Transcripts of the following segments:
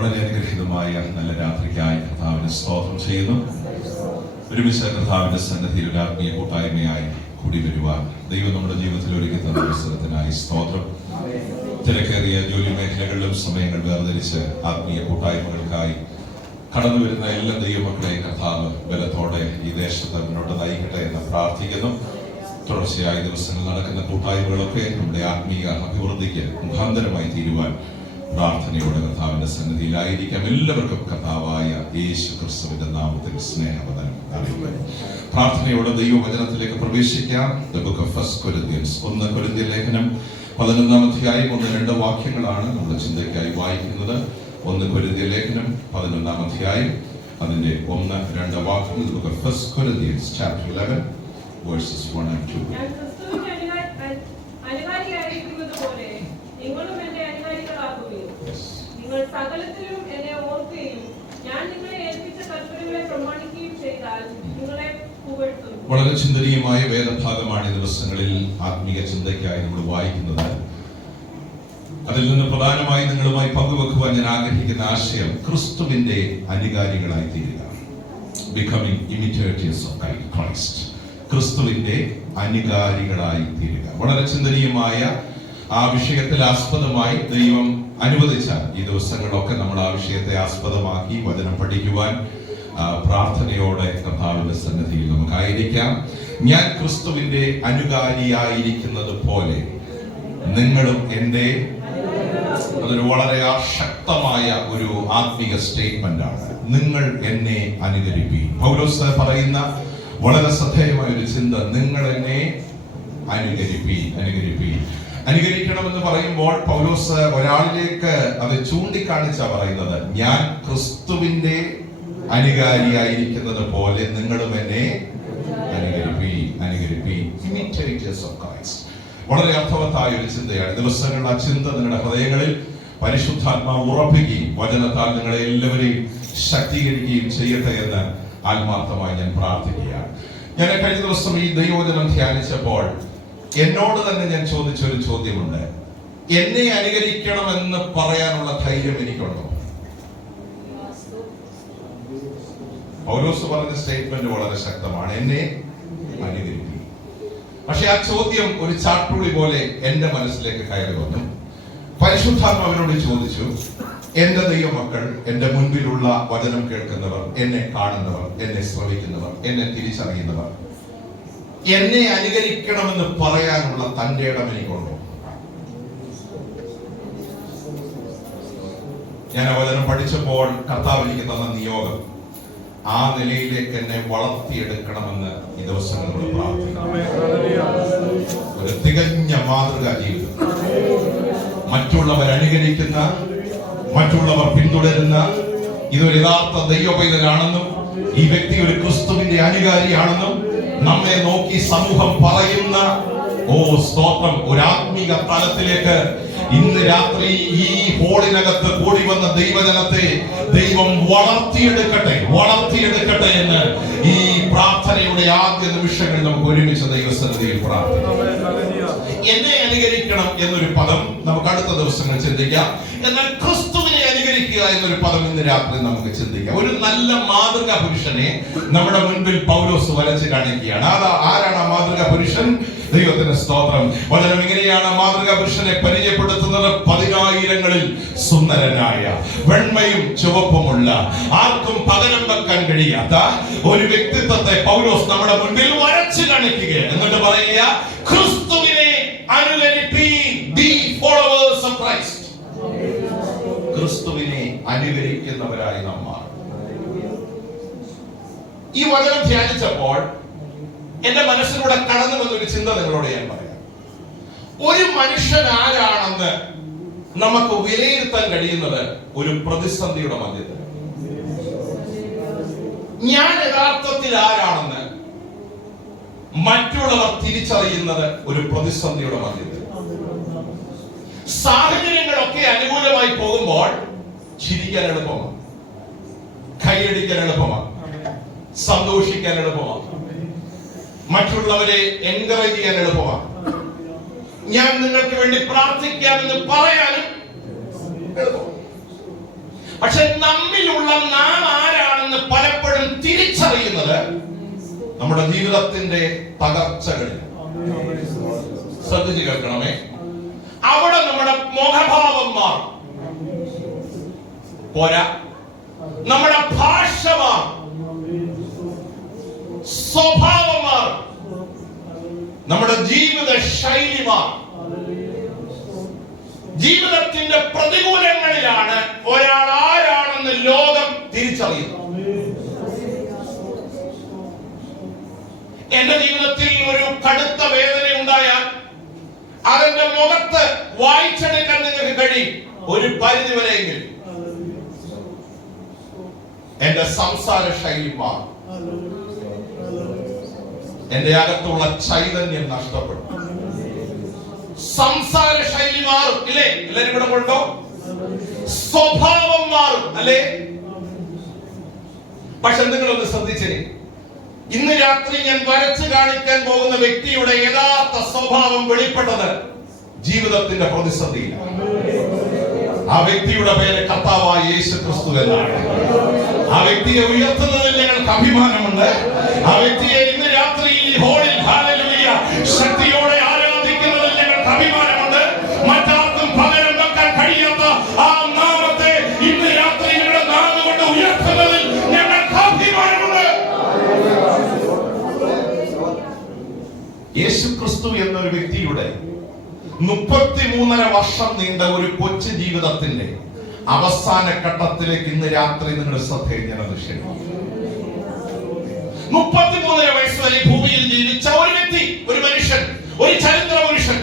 വളരെ അനുഗ്രഹീതമായ നല്ല രാത്രിക്കായി കർത്താവിനെ സ്തോത്രം ചെയ്യുന്നു. ഒരുമിച്ച് കർത്താവിന്റെ സന്നിധിയിൽ ഒരു ആത്മീയ കൂട്ടായ്മയായി കൂടി വരുവാൻ ദൈവം നമ്മുടെ ജീവിതത്തിൽ ഒരുക്കി തന്ന അവസരത്തിനായി സ്തോത്രം. തിരക്കേറിയ ജോലി മേഖലകളിലും സമയങ്ങൾ വേർതിരിച്ച് ആത്മീയ കൂട്ടായ്മകൾക്കായി കടന്നു വരുന്ന എല്ലാ ദൈവമക്കളെയും കർത്താവ് ബലത്തോടെ ഈ ദേശത്ത് മുന്നോട്ട് നയിക്കട്ടെ എന്ന് പ്രാർത്ഥിക്കുന്നു. തുടർച്ചയായ ദിവസങ്ങളിൽ നടക്കുന്ന കൂട്ടായ്മകളൊക്കെ നമ്മുടെ ആത്മീയ അഭിവൃദ്ധിക്ക് മുഖാന്തരമായി തീരുവാൻ പ്രാർത്ഥനയോടെ കർത്താവിന്റെ സന്നിധിയിലായിരിക്കാം. എല്ലാവർക്കും കർത്താവായ യേശു ക്രിസ്തുവിന്റെ നാമത്തിൽ സ്നേഹവന്ദനം അറിയിക്കുന്നു. പ്രാർത്ഥനയോടെ ദൈവവചനത്തിലേക്ക് പ്രവേശിക്കാം. The book of 1 Corinthians 1 കൊരിന്ത്യർ ലേഖനം 11-ാം അധ്യായം 1-2 വാക്യങ്ങളാണ് നമ്മൾ ചിന്തയ്ക്കായി വായിക്കുന്നത്. 1 കൊരിന്ത്യർ ലേഖനം 11-ാം അധ്യായം അതിന്റെ 1-2 വാക്യങ്ങൾ. The book of 1 Corinthians chapter 11 verses 1 and 2. നിങ്ങൾ സകലത്തിലും എന്നെ ഓർക്കുകയും ഞാൻ നിങ്ങളെ ഏൽപ്പിച്ച കൽപ്പനകളെ പ്രമാണിക്കുകയും ചെയ്താൽ നിങ്ങളെ പുകഴ്ത്തും. വളരെ ചിന്തനീയമായ വേദഭാഗമാണ് ഈ ദിവസങ്ങളിൽ ആത്മീയ ചിന്തയ്ക്കായി നമ്മൾ വായിക്കുന്നത്. അതിൽ നിന്ന് പ്രധാനമായി നിങ്ങളുമായി പങ്കുവെക്കുവാൻ ഞാൻ ആഗ്രഹിക്കുന്ന ആശയം ക്രിസ്തുവിന്റെ അനുകാരികളായി തീരുക. Becoming imitators of Christ. ക്രിസ്തുവിന്റെ അനുകാരികളായി തീരുക. വളരെ ചിന്തനീയമായ ആ വിഷയത്തിൽ ആസ്പദമായി ദൈവം അനുവദിച്ച ഈ ദിവസങ്ങളൊക്കെ നമ്മൾ ആ വിഷയത്തെ ആസ്പദമാക്കി വചനം പഠിക്കുവാൻ പ്രാർത്ഥനയോടെ കർത്താവിന്റെ സന്നിധിയിൽ നമുക്കായിരിക്കാം. ഞാൻ ക്രിസ്തുവിന്റെ അനുകാരിയായിരിക്കുന്നത് പോലെ നിങ്ങളും എന്റെ. അതൊരു വളരെ ശക്തമായ ഒരു ആത്മീയ സ്റ്റേറ്റ്മെന്റ് ആണ്. നിങ്ങൾ എന്നെ അനുകരിപ്പീൻ. പൗലോസ് പറയുന്ന വളരെ ശ്രദ്ധേയമായ ഒരു ചിന്ത, നിങ്ങൾ എന്നെ അനുകരിപ്പീൻ. അനുകരിക്കണമെന്ന് പറയുമ്പോൾ പൗലോസ് ഒരാളിലേക്ക് അത് ചൂണ്ടിക്കാണിച്ചാ പറയുന്നത്, ഞാൻ ക്രിസ്തുവിന്റെ അനുകാരിയായിരിക്കുന്നത് പോലെ നിങ്ങളും എന്നെ അനുകരിപ്പീൻ. Imitators of Christ. വളരെ അർത്ഥവത്തായ ഒരു ചിന്തയാണ്. ദിവസങ്ങളിൽ ആ ചിന്ത നിങ്ങളുടെ ഹൃദയങ്ങളിൽ പരിശുദ്ധാത്മാവ് ഉറപ്പിക്കുകയും വചനത്താൽ നിങ്ങളെ എല്ലാവരെയും ശക്തീകരിക്കുകയും ചെയ്യട്ടെ എന്ന് ആത്മാർത്ഥമായി ഞാൻ പ്രാർത്ഥിക്കുകയാണ്. ഞാൻ കഴിഞ്ഞ ദിവസം ഈ ദൈവവചനം ധ്യാനിച്ചപ്പോൾ എന്നോട് തന്നെ ഞാൻ ചോദിച്ച ഒരു ചോദ്യമുണ്ട്. എന്നെ അനുകരിക്കണമെന്ന് പറയാനുള്ള ധൈര്യം എനിക്കുണ്ടോ? പൗലോസ് പറഞ്ഞ സ്റ്റേറ്റ്മെന്റ് വളരെ ശക്തമാണ്, എന്നെ അനുകരിക്കും. പക്ഷെ ആ ചോദ്യം ഒരു ചാട്ടുളി പോലെ എന്റെ മനസ്സിലേക്ക് കയറി വന്നു. പരിശുദ്ധാത്മാവിനോട് ചോദിച്ചു, എന്റെ ദൈവമക്കൾ, എന്റെ മുൻപിലുള്ള വചനം കേൾക്കുന്നവർ, എന്നെ കാണുന്നവർ, എന്നെ ശ്രവിക്കുന്നവർ, എന്നെ തിരിച്ചറിയുന്നവർ, എന്നെ അനുകരിക്കണമെന്ന് പറയാനുള്ള തന്റെ ഇടം എനിക്കുണ്ടോ? ഞാൻ ആ വചനം പഠിച്ചപ്പോൾ കർത്താവ് എനിക്ക് തന്ന നിയോഗം ആ നിലയിലേക്ക് എന്നെ വളർത്തിയെടുക്കണമെന്ന് ഈ ദിവസങ്ങളിൽ പ്രാർത്ഥിക്കുന്നു. ഒരു തികഞ്ഞ മാതൃകാ ജീവിതം, മറ്റുള്ളവർ അനുകരിക്കുന്ന, മറ്റുള്ളവർ പിന്തുടരുന്ന, ഇതൊരു യഥാർത്ഥ ദൈവ പൈതലാണെന്നും ഈ വ്യക്തി ഒരു ക്രിസ്തുവിന്റെ അനുകാരിയാണെന്നും നമ്മെ നോക്കി സമൂഹം പറയുന്ന സ്തോത്രം ഒരു ആത്മീക തലത്തിലേക്ക് ഇന്ന് രാത്രി ഈ ഹോളിനകത്ത് കൂടി വന്ന ദൈവജനത്തെ ദൈവം വളർത്തിയെടുക്കട്ടെ എന്ന് ഈ പ്രാർത്ഥനയുടെ ആദ്യ നിമിഷങ്ങൾ നമുക്ക് ഒരുമിച്ച് ദൈവസന്നിധിയിൽ പ്രാർത്ഥിക്കാം. എന്നെ അനുകരിക്കണം എന്നൊരു പദം നമുക്ക് അടുത്ത ദിവസങ്ങൾ ചിന്തിക്കാം. എന്നാൽ ക്രിസ്തുവിനെ അനുകരിക്കുക എന്നൊരു പദം ഇന്ന് രാത്രി നമുക്ക് ചിന്തിക്കാം. ഒരു നല്ല മാതൃകാ പുരുഷനെ നമ്മുടെ മുൻപിൽ പൗലോസ് വരച്ച് കാണിക്കുകയാണ്. ആരാണ് ആ മാതൃകാ പുരുഷൻ? ദൈവത്തിന്റെ സ്തോത്രം. വചനം ഇങ്ങനെയാണ് മാതൃകാ പുരുഷനെ പരിചയപ്പെടുത്തുന്നത്. 10,000ങ്ങളിൽ സുന്ദരനായ, വെണ്മയും ചുവപ്പുമുള്ള, ആർക്കും പകരം വെക്കാൻ കഴിയാത്ത ഒരു വ്യക്തിത്വത്തെ പൗലോസ് നമ്മുടെ മുൻപിൽ വരച്ച് കാണിക്കുക. എന്നിട്ട് പറയുക, ക്രിസ്തുവിനെ അനുകരിപ്പീൻ. Be followers of Christ. ക്രിസ്തുവിനെ അനുകരിക്കുന്നവരായി നമ്മൾ. ഈ വചനം ധ്യാനിച്ചപ്പോൾ എന്റെ മനസ്സിലൂടെ കടന്നു വന്നൊരു ചിന്ത നിങ്ങളോട് ഞാൻ പറയാം. ഒരു മനുഷ്യൻ ആരാണെന്ന് നമുക്ക് വിലയിരുത്താൻ കഴിയുന്നത് ഒരു പ്രതിസന്ധിയുടെ മധ്യത്തിൽ. ഞാൻ യഥാർത്ഥത്തിൽ ആരാണെന്ന് മറ്റുള്ളവർ തിരിച്ചറിയുന്നത് ഒരു പ്രതിസന്ധിയുടെ മധ്യത്തിൽ. സാഹചര്യങ്ങളൊക്കെ അനുകൂലമായി പോകുമ്പോൾ ചിരിക്കാൻ എളുപ്പമാണ്, കൈയടിക്കാൻ എളുപ്പമാണ്, സന്തോഷിക്കാൻ എളുപ്പമാണ്, മറ്റുള്ളവരെ എൻകറേജ് ചെയ്യാൻ എളുപ്പമാണ്. ഞാൻ നിങ്ങൾക്ക് വേണ്ടി പ്രാർത്ഥിക്കാമെന്ന് പറയാനും എളുപ്പമാണ്. പക്ഷെ നമ്മിലുള്ള നാം ആരാണെന്ന് പലപ്പോഴും തിരിച്ചറിയുന്നത് നമ്മുടെ ജീവിതത്തിന്റെ തകർച്ചകളിൽ. ശ്രദ്ധിച്ചു കേൾക്കണമേ. അവിടെ നമ്മുടെ മുഖഭാവം മാറും. പോരാ, നമ്മുടെ ഭാഷ മാറും, സ്വഭാവം മാറും, നമ്മുടെ ജീവിത ശൈലി മാറും. ജീവിതത്തിന്റെ പ്രതികൂലങ്ങളിലാണ് ഒരാൾ ആരാണെന്ന് ലോകം തിരിച്ചറിയുന്നത്. എന്റെ ജീവിതത്തിൽ ഒരു കടുത്ത വേദന ഉണ്ടായാൽ അതെന്റെ മുഖത്ത് വായിച്ചെടുക്കാൻ നിങ്ങൾക്ക് കഴിയും ഒരു പരിധി വരെയെങ്കിലും. എന്റെ സംസാര ശൈലി മാറും, എന്റെ അകത്തുള്ള ചൈതന്യം നഷ്ടപ്പെടും, സംസാര ശൈലി മാറും. ഇല്ലേ? എല്ലാവരും ഇവിടെ കൊണ്ടോ? സ്വഭാവം മാറും, അല്ലേ? പക്ഷെ നിങ്ങളൊന്ന് ശ്രദ്ധിച്ചേ, ഇന്ന് രാത്രി ഞാൻ വരച്ചു കാണിക്കാൻ പോകുന്ന വ്യക്തിയുടെ യഥാർത്ഥ സ്വഭാവം വെളിപ്പെട്ടത് ജീവിതത്തിന്റെ പ്രതിസന്ധിയിലാണ്. ആ വ്യക്തിയുടെ പേര് കർത്താവായ യേശു ക്രിസ്തു എന്നാണ്. ആ വ്യക്തിയെ ഉയർത്തുന്നതിൽ ഞങ്ങൾക്ക് അഭിമാനമുണ്ട്. ആ വ്യക്തിയെ ഇന്ന് രാത്രി ഈ ഹോളിൽ ഹല്ലേലൂയ ശക്തിയോടെ ആരാധിക്കുന്നതിൽ ഞങ്ങൾക്ക് അഭിമാനമുണ്ട്. മറ്റാർക്കും പകരം വെക്കാൻ കഴിയാത്ത ആ നാമത്തെ ഇന്ന് രാത്രി ഞങ്ങളുടെ നാമം കൊണ്ട് ഉയർത്തുന്നതിൽ ഞങ്ങൾക്ക് അഭിമാനമുണ്ട്. യേശു ക്രിസ്തു എന്നൊരു വ്യക്തിയുടെ 33.5 വർഷം നീണ്ട ഒരു കൊച്ചു ജീവിതത്തിന്റെ അവസാന ഘട്ടത്തിലേക്ക് ഇന്ന് രാത്രി നിങ്ങളുടെ ശ്രദ്ധയെ ഞാൻ ക്ഷണിക്കുന്നു. 33.5 വയസ്സ് വരെ ഭൂമിയിൽ ജീവിച്ച ഒരു വ്യക്തി, ഒരു മനുഷ്യൻ, ഒരു ചരിത്ര പുരുഷൻ,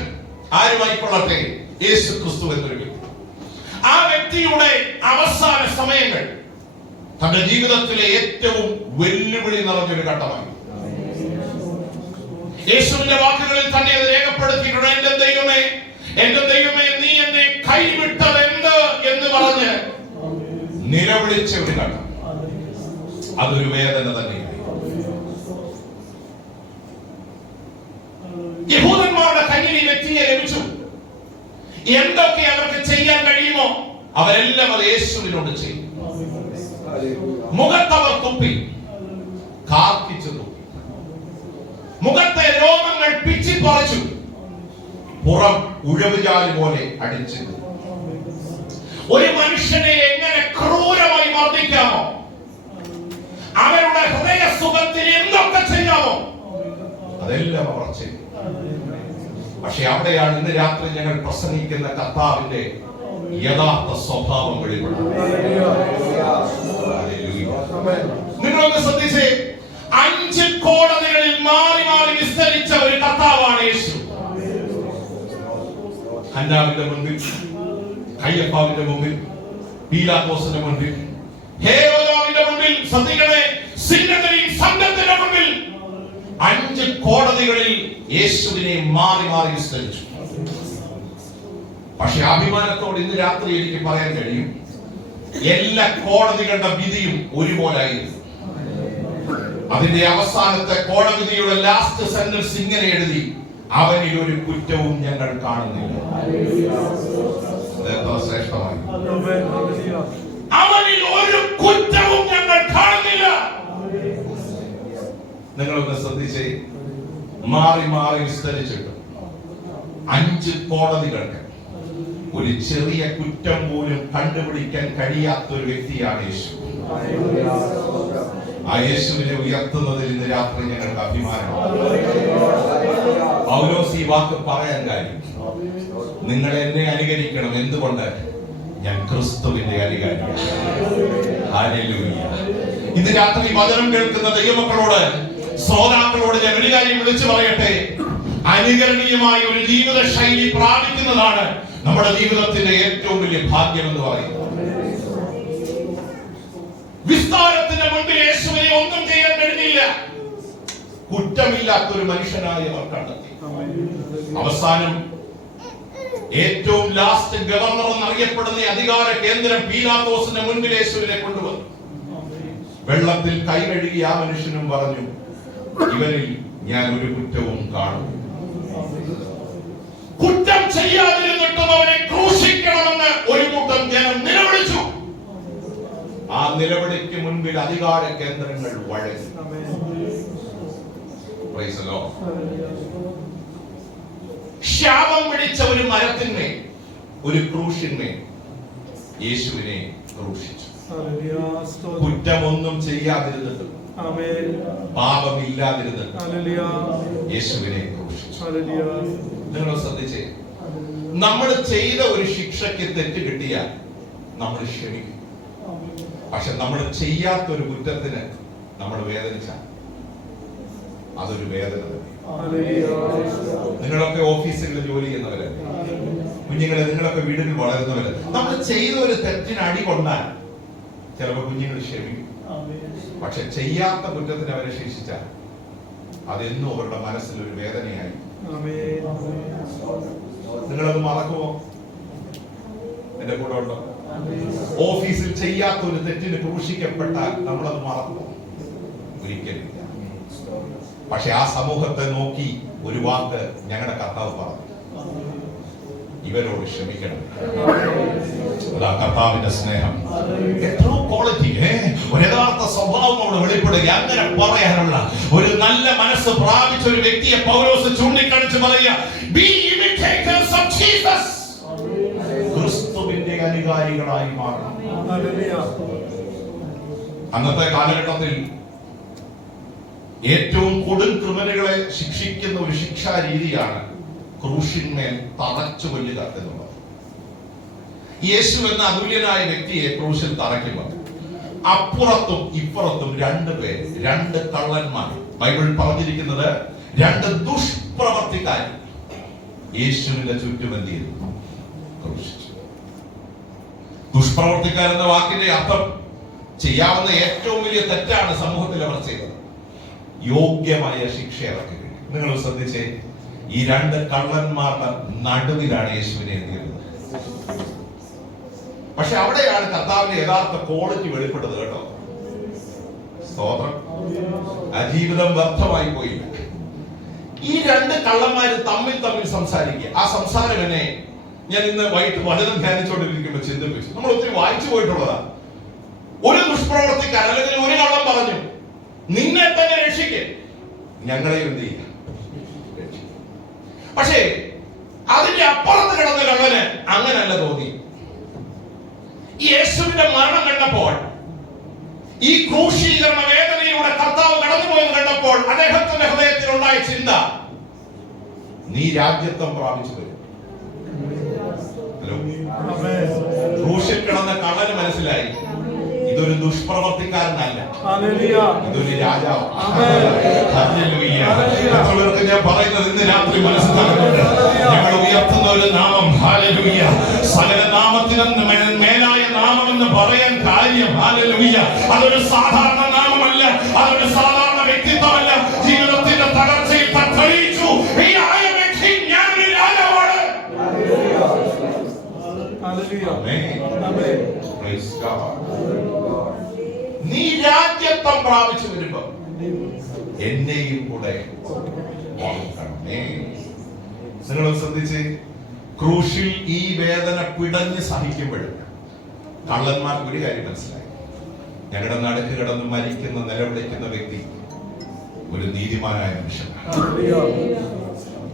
ആരുമായിക്കൊള്ളട്ടെ, യേശു ക്രിസ്തു എന്നൊരു വ്യക്തി. ആ വ്യക്തിയുടെ അവസാന സമയങ്ങൾ തന്റെ ജീവിതത്തിലെ ഏറ്റവും വെല്ലുവിളി നിറഞ്ഞൊരു ഘട്ടമായി. യേശുവിന്റെ വാക്കുകളിൽ തന്നെ അത് രേഖപ്പെടുത്തിയിട്ടുണ്ട്. എന്റെ ദൈവമേ നീ എന്നെ കൈവിട്ടത് എന്ത് എന്ന് പറഞ്ഞ് നിലവിളിച്ച ഒരു ഘട്ടം. അതൊരു വേദന തന്നെയാണ്. യഹൂദന്മാരുടെ കയ്യിൽ ഈ വ്യക്തിയെ ലഭിച്ചു. എന്തൊക്കെ അവർക്ക് ചെയ്യാൻ കഴിയുമോ അവരെല്ലാം അത് യേശുവിനോട് ചെയ്യും. മുഖത്തവർ തുപ്പി, കാർക്കിച്ചു തുപ്പി, മുഖത്തെ രോമങ്ങൾ പിച്ചിപ്പറിച്ചു, പുറം ഉഴവുചാല് പോലെ അടിച്ചു. ഒരു മനുഷ്യനെ എങ്ങനെ ക്രൂരമായി മർദ്ദിക്കാമോ, അവരുടെ ഹൃദയ സുഖത്തിന് എന്തൊക്കെ ചെയ്യാമോ അതെല്ലാം അവർ ചെയ്തു. പക്ഷെ അവിടെയാണ് ഇന്ന് രാത്രി ഞങ്ങൾ പ്രസംഗിക്കുന്ന കർത്താവിന്റെ യഥാർത്ഥ സ്വഭാവം വെളിപ്പെടുന്നത്. നിങ്ങളൊന്ന് ശ്രദ്ധിച്ചേ, 5 കോടതികളിൽ മാറി മാറി വിസ്തരിച്ച ഒരു കർത്താവാണ് യേശു. ഹന്നാവിന്റെ മുൻപിൽ, കയ്യപ്പാവിന്റെ മുമ്പിൽ, പീലാത്തോസിന്റെ മുൻപിൽ, ഹേരോദാവിന്റെ മുൻപിൽ, സതികളെ സിംഹത്തിനെയും സംഘത്തിന്റെ മുൻപിൽ 5 കോടതികളിൽ യേശുവിനെ മാറി മാറി വിസ്തരിച്ചു. പക്ഷെ അഭിമാനത്തോട് ഇന്ന് രാത്രി എനിക്ക് പറയാൻ കഴിയും, എല്ലാ കോടതികളുടെ വിധിയും ഒരുപോലായിരുന്നു. അതിന്റെ അവസാനത്തെ കോടതിയുടെ ലാസ്റ്റ് സെന്റൻസ് ഇങ്ങനെ എഴുതി: അവനിൽ ഒരു കുറ്റവും ഞങ്ങൾ കാണുന്നില്ല. ശ്രേഷ്ഠമായി, അവനിൽ ഒരു കുറ്റവും ഞങ്ങൾ കാണുന്നില്ല. നിങ്ങളൊന്ന് ശ്രദ്ധിച്ചേ, മാറി മാറി വിസ്തരിച്ചിട്ട് 5 കോടതികൾക്ക് ഒരു ചെറിയ കുറ്റം പോലും കണ്ടുപിടിക്കാൻ കഴിയാത്ത ഒരു വ്യക്തിയാണ് യേശു. ആ യേശുവിനെ ഉയർത്തുന്നതിൽ ഇന്ന് രാത്രി ഞങ്ങൾക്ക് അഭിമാനമാണ്. പൗലോസ് ഈ വാക്ക് പറയാൻ കാര്യം, നിങ്ങൾ എന്നെ അനുകരിക്കണം. എന്തുകൊണ്ട്? ഞാൻ ക്രിസ്തുവിന്റെ അനുകാരിയാണ്. ഹല്ലേലൂയ. ഇന്ന് രാത്രി വചനം കേൾക്കുന്ന ദൈവമക്കളോട്, ശ്രോതാക്കളോട് ഞാൻ ഒരു കാര്യം വിളിച്ചു പറയട്ടെ. അനുകരണീയമായ ഒരു ജീവിത ശൈലി പ്രാപിക്കുന്നതാണ് നമ്മുടെ ജീവിതത്തിന്റെ ഏറ്റവും വലിയ ഭാഗ്യം എന്ന് പറയുന്നത്. വിസ്താരത്തിന്റെ മുൻപിൽ യേശുവിനെ ഒന്നും ചെയ്യാൻ കഴിഞ്ഞില്ല. കുറ്റമില്ലാത്തൊരു മനുഷ്യനായി അവർ കണ്ടെത്തി. അവസാനം ഏറ്റവും ലാസ്റ്റ് ഗവർണർ എന്നറിയപ്പെടുന്ന അധികാര കേന്ദ്രം പീലാത്തോസിന്റെ മുൻപിൽ യേശുവിനെ കൊണ്ടുവന്നു. വെള്ളത്തിൽ കൈ കഴുകി ആ മനുഷ്യനും പറഞ്ഞു, ഇവനിൽ ഞാൻ ഒരു കുറ്റവും കാണുന്നു. കുറ്റം ചെയ്യാതിരുന്നിട്ടും അവനെ ക്രൂശിക്കണമെന്ന് ഒരു കൂട്ടം ജനം നിലവിളിച്ചു. നിലവിളിക്ക് മുൻപിൽ അധികാര കേന്ദ്രങ്ങൾ വഴങ്ങി. Praise the Lord. ശാപം പിടിച്ച ഒരു മരത്തിന്മേൽ, ഒരു ക്രൂശിന്മേൽ യേശുവിനെ ക്രൂശിച്ചു. കുറ്റമൊന്നും ചെയ്യാതിരുന്നിട്ടും പാപമില്ലാതിരുന്നിട്ടും യേശുവിനെ ക്രൂശിച്ചു. നിങ്ങൾ ശ്രദ്ധിച്ചേ, നമ്മൾ ചെയ്ത ഒരു ശിക്ഷയ്ക്ക് തെറ്റ് കിട്ടിയാൽ നമ്മൾ ക്ഷമിക്കും. പക്ഷെ നമ്മൾ ചെയ്യാത്ത ഒരു കുറ്റത്തിന് നമ്മൾ വേദനിച്ചാൽ അതൊരു വേദന തന്നെ. നിങ്ങളൊക്കെ ഓഫീസുകളിൽ ജോലി ചെയ്യുന്നവര്, കുഞ്ഞുങ്ങളെ, നിങ്ങളൊക്കെ വീടിൽ വളരുന്നവര്, നമ്മൾ ചെയ്ത ഒരു തെറ്റിന് അടി കൊണ്ടാൽ ചിലപ്പോൾ കുഞ്ഞുങ്ങൾ ക്ഷമിക്കും. പക്ഷെ ചെയ്യാത്ത കുറ്റത്തിന് അവരെ ശിക്ഷിച്ചാൽ അതെന്നും അവരുടെ മനസ്സിൽ ഒരു വേദനയായി. നിങ്ങളത് മറക്കുമോ? എന്റെ കൂടെ ഉണ്ടോ? ഓഫീസിൽ ചെയ്യാത്ത ഒരു തെറ്റിന് ക്രൂശിക്കപ്പെട്ടാൽ നമ്മളത് മറക്കുമോ? ഒരിക്കലും. പക്ഷെ ആ സമൂഹത്തെ നോക്കി ഒരു വാക്ക് ഞങ്ങളുടെ കർത്താവ് പറഞ്ഞു, ഇവരോട് ക്ഷമിക്കണം. കർത്താവിന്റെ സ്നേഹം, ക്വാളിറ്റി, ഒരു യഥാർത്ഥ സ്വഭാവം അവിടെ വെളിപ്പെടുക. അങ്ങനെ പറയാനുള്ള ഒരു നല്ല മനസ്സ് പ്രാപിച്ച ഒരു വ്യക്തിയെ പൗലോസ് ചൂണ്ടിക്കാണിച്ച് പറയുക, be imitators of Jesus. ക്രിസ്തുവിന്റെ അനുകാരികളായി മാറണം. അന്നത്തെ കാലഘട്ടത്തിൽ ഏറ്റവും കൊടും ക്രിമിനലുകളെ ശിക്ഷിക്കുന്ന ഒരു ശിക്ഷാ രീതിയാണ് ക്രൂശിന്മേൽ തറച്ചു കൊല്ലുക എന്നുള്ളത്. യേശു എന്ന അതുല്യനായ വ്യക്തിയെ ക്രൂശിൽ തറയ്ക്കുമ്പോൾ അപ്പുറത്തും ഇപ്പുറത്തും രണ്ട് കള്ളന്മാർ, ബൈബിൾ പറഞ്ഞിരിക്കുന്നത് രണ്ട് ദുഷ്പ്രവർത്തിക്കാർ യേശുവിന്റെ ചുറ്റും എന്ത് ചെയ്തു? ക്രൂശിച്ചു. ദുഷ്പ്രവർത്തിക്കാർ എന്ന വാക്കിന്റെ അർത്ഥം ചെയ്യാവുന്ന ഏറ്റവും വലിയ തെറ്റാണ് സമൂഹത്തിൽ അവർ ചെയ്തത്. യോഗ്യമായ ശിക്ഷ അവർക്ക് കിട്ടി. നിങ്ങൾ ശ്രദ്ധിച്ചേ, ഈ രണ്ട് കള്ളന്മാരുടെ നടുവിലാണ് യേശുവിനെ എത്തിയത്. പക്ഷെ അവിടെയാണ് കർത്താവിന്റെ യഥാർത്ഥ ക്വാളിറ്റി വെളിപ്പെട്ടത് കേട്ടോ. സ്തോത്രം. ആ ജീവിതം വ്യർത്ഥമായി പോയില്ല. ഈ രണ്ട് കള്ളന്മാര് തമ്മിൽ സംസാരിക്കുക. ആ സംസാരം എന്നെ ഞാൻ ഇന്ന് വൈകിട്ട് വചനം ധ്യാനിച്ചുകൊണ്ടിരിക്കുമ്പോൾ ചിന്തിപ്പിച്ചു. നമ്മൾ ഒത്തിരി വായിച്ചു പോയിട്ടുള്ളതാ. ഒരു ദുഷ്പ്രവർത്തിക്കാരൻ അല്ലെങ്കിൽ ഒരു കള്ളം പറഞ്ഞു, നിന്നെ തന്നെ രക്ഷിക്കും, ഞങ്ങളെ എന്ത് ചെയ്യാം? പക്ഷേ അതിന്റെ അപ്പുറത്ത് കിടന്ന കള്ളന് അങ്ങനല്ല തോന്നി. യേശുവിന്റെ മരണം കണ്ടപ്പോൾ, ഈ ക്രൂശീകരണ വേദനയിലൂടെ കർത്താവ് കടന്നുപോയത് കണ്ടപ്പോൾ അദ്ദേഹത്തിന്റെ ഹൃദയത്തിൽ ഉണ്ടായ ചിന്ത, നീ രാജ്യത്വം പ്രാപിച്ചു വരും. ക്രൂശിൽ കിടന്ന കള്ളന് മനസ്സിലായി, ഇതൊരു ദുഷ്പ്രവർത്തിക്കാരനല്ല, ഇതൊരു രാജാവ്. മറ്റുള്ളവർക്ക് ഞാൻ പറയുന്നത് ഇന്ന് രാത്രി മനസ്സിലാക്കുന്നുണ്ട്. ഞങ്ങൾ ഉയർത്തുന്ന ഒരു നാമം, ഹല്ലേലൂയ, സകല നാമത്തിനും മേലായ നാമം എന്ന് പറയാൻ കാര്യം, ഹല്ലേലൂയ, അതൊരു സാധാരണ നാമമല്ല, അതൊരു സാധാരണ വ്യക്തിത്വമല്ല. ജീവിതത്തിന്റെ തകർച്ചയിൽ തെളിയിച്ചു, ഈ ആയ വ്യക്തി ഞാനൊരു രാജാവാണ്. നീ രാജ്യത്വം പ്രാപിച്ചു വരുമ്പോ എന്നെയും കൂടെ ഓർക്കണമേ. നിങ്ങൾ ശ്രദ്ധിച്ച്, ക്രൂശിൽ ഈ വേദന പിടഞ്ഞ് സഹിക്കുമ്പോഴും കള്ളന്മാർക്ക് ഒരു കാര്യം മനസ്സിലായി, ഞങ്ങളുടെ നടുക്ക് കിടന്ന് മരിക്കുന്ന നിലവിളിക്കുന്ന വ്യക്തി ഒരു നീതിമാനായ മനുഷ്യനാണ്,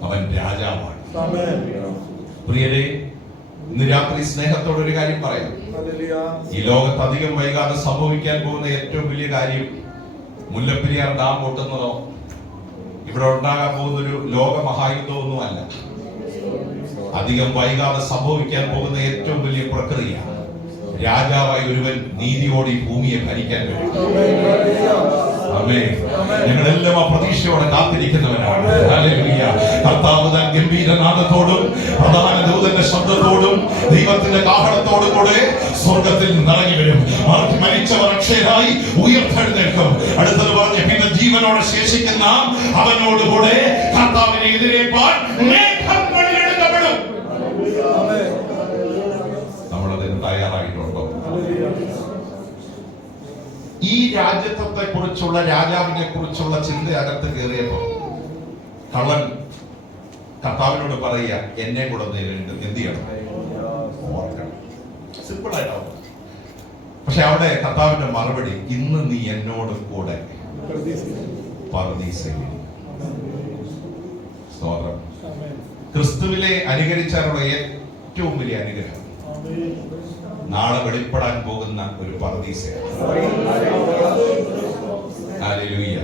അവൻ രാജാവാണ്. പ്രിയരെ, ഇന്ന് രാത്രി സ്നേഹത്തോടെ ഒരു കാര്യം പറയാം. ഈ ലോകത്ത് അധികം വൈകാതെ സംഭവിക്കാൻ പോകുന്ന ഏറ്റവും വലിയ കാര്യം മുല്ലപ്പെരിയാർ ഡാം പൊട്ടുന്നതോ ഇവിടെ ഉണ്ടാകാൻ പോകുന്ന ഒരു ലോകമഹായുദ്ധമോ ഒന്നുമല്ല. അധികം വൈകാതെ സംഭവിക്കാൻ പോകുന്ന ഏറ്റവും വലിയ പ്രക്രിയ, രാജാവായി ഒരുവൻ നീതിയോടെ ഈ ഭൂമിയെ ഭരിക്കാൻ കഴിയും. ഞങ്ങളെല്ലാം ആ പ്രതീക്ഷയോടെ കാത്തിരിക്കുന്നവരാണ്. കർത്താവ് തൻ ഗംഭീരനാദത്തോടും പ്രധാന ദൂതന്റെ ശബ്ദത്തോടും ദൈവത്തിന്റെ കാഹളത്തോടും കൂടെ സ്വർഗത്തിൽ നിറങ്ങി വരും. മരിച്ചവർ അക്ഷയരായി ഉയർത്തെഴുന്നേൽക്കും. അടുത്തത് പറഞ്ഞ്, പിന്നെ ജീവനോടെ ശേഷിക്കുന്ന അവനോടുകൂടെ കർത്താവിനെ എതിരേൽപ്പാൻ മേഘങ്ങളിൽ എടുക്കപ്പെടും. നമ്മളതിന് തയ്യാറായിട്ടുണ്ടോ? ഈ രാജ്യത്വത്തെ കുറിച്ചുള്ള, രാജാവിനെ കുറിച്ചുള്ള ചിന്ത അകത്ത് കയറിയപ്പോ കള്ളൻ കർത്താവിനോട് പറയുക, എന്നെ കൂടെ എന്ത് ചെയ്യണം? ഓർക്കണം. സിമ്പിൾ ആയിട്ടാവും. പക്ഷെ അവിടെ കർത്താവിന്റെ മറുപടി, ഇന്ന് നീ എന്നോട് കൂടെ പർദീസയിൽ. സ്തോത്രം. ക്രിസ്തുവിനെ അനുകരിച്ചാലുള്ള ഏറ്റവും വലിയ അനുഗ്രഹം നാളെ വെളിപ്പെടാൻ പോകുന്ന ഒരു പർദീസയാണ്. ഹല്ലേലൂയ.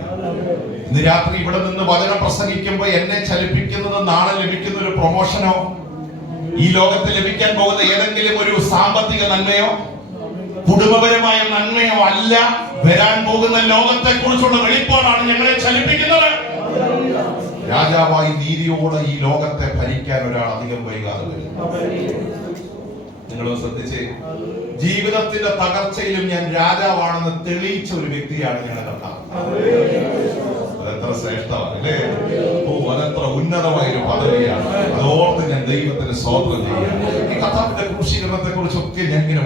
ഇന്ന് രാത്രി ഇവിടെ നിന്ന് വചനം പ്രസംഗിക്കുമ്പോൾ എന്നെ ചലിപ്പിക്കുന്നത് നാളെ ലഭിക്കുന്ന ഒരു പ്രൊമോഷനോ, ഈ ലോകത്ത് ലഭിക്കാൻ പോകുന്ന ഏതെങ്കിലും ഒരു സാമ്പത്തിക നന്മയോ കുടുംബപരമായ നന്മയോ അല്ല. വരാൻ പോകുന്ന ലോകത്തെ കുറിച്ചുള്ള വെളിപ്പാടാണ് ഞങ്ങളെ ചലിപ്പിക്കുന്നത്. രാജാവായി നീതിയോടെ ഈ ലോകത്തെ ഭരിക്കാൻ ഒരാൾ അധികം വൈകാതെ വരും. നിങ്ങൾ ശ്രദ്ധിച്ച്, ജീവിതത്തിന്റെ തകർച്ചയിലും ഞാൻ രാജാവാണെന്ന് തെളിയിച്ച ഒരു വ്യക്തിയാണ് ഞങ്ങളുടെ കർത്താവ്. അതെത്ര ശ്രേഷ്ഠമാണ് അല്ലേ? ഓ, അതെത്ര ഉന്നതമായ ഒരു പദവിയാണ്. അതോർത്ത് ഞാൻ ദൈവത്തിന് സ്തോത്രം ചെയ്യുകയാണ്. ഈ കർത്താവിന്റെ ക്രൂശീകരണത്തെ കുറിച്ചൊക്കെ ഞാൻ ഇങ്ങനെ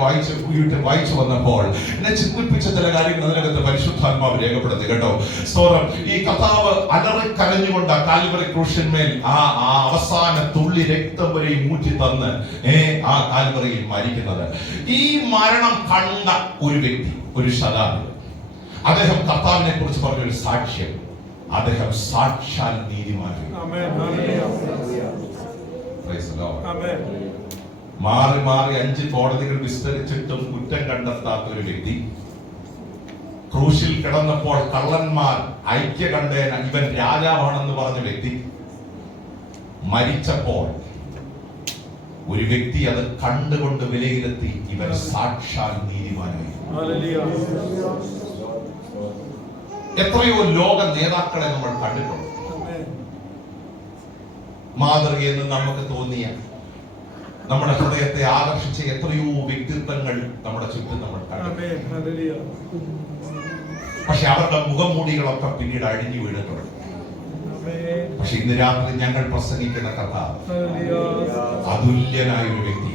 വായിച്ചു വന്നപ്പോൾ എന്നെ ചിന്തിപ്പിച്ച ചില കാര്യങ്ങൾ അതിനകത്ത് പരിശുദ്ധാത്മാവ് രേഖപ്പെടുത്തി കേട്ടോ. സ്തോത്രം. ഈ കർത്താവ് അലറിക്കരഞ്ഞുകൊണ്ട് കാൽവറി ക്രൂശന്മേൽ ആ അവസാന തുള്ളി രക്തം വരെയും ഊറ്റി തന്ന് ആ കാൽവറിയിൽ മരിക്കുന്നത്. ഈ മരണം കണ്ട ഒരു വ്യക്തി, ഒരു ശതാധിപൻ, അദ്ദേഹം കർത്താവിനെ കുറിച്ച് പറഞ്ഞൊരു സാക്ഷ്യം, അദ്ദേഹം സാക്ഷാൽ നീതിമാനായി. മാറി മാറി 5 കോടതികൾ വിസ്തരിച്ചിട്ടും കുറ്റം കണ്ടെത്താത്ത ഒരു വ്യക്തി, ക്രൂശിൽ കിടന്നപ്പോൾ കള്ളന്മാർ ഐക്യകണ്ഠേന ഇവൻ രാജാവാണെന്ന് പറഞ്ഞ വ്യക്തി, മരിച്ചപ്പോൾ ഒരു വ്യക്തി അത് കണ്ടുകൊണ്ട് വിലയിരുത്തി ഇവൻ സാക്ഷാൽ നീതിമാനായി. എത്രയോ ലോക നേതാക്കളെ നമ്മൾ കണ്ടിട്ടുണ്ട്. മാതൃകയെന്ന് നമുക്ക് തോന്നിയ, നമ്മുടെ ഹൃദയത്തെ ആകർഷിച്ച എത്രയോ വ്യക്തിത്വങ്ങൾ നമ്മുടെ ചുറ്റും നമ്മൾ കണ്ടു. പക്ഷെ അവരുടെ മുഖംമൂടികളൊക്കെ പിന്നീട് അഴിഞ്ഞു വീണിട്ടുണ്ട്. പക്ഷെ ഇന്ന് രാത്രി ഞങ്ങൾ പ്രസംഗിക്കുന്ന കർത്താവ് അതുല്യനായ ഒരു വ്യക്തി,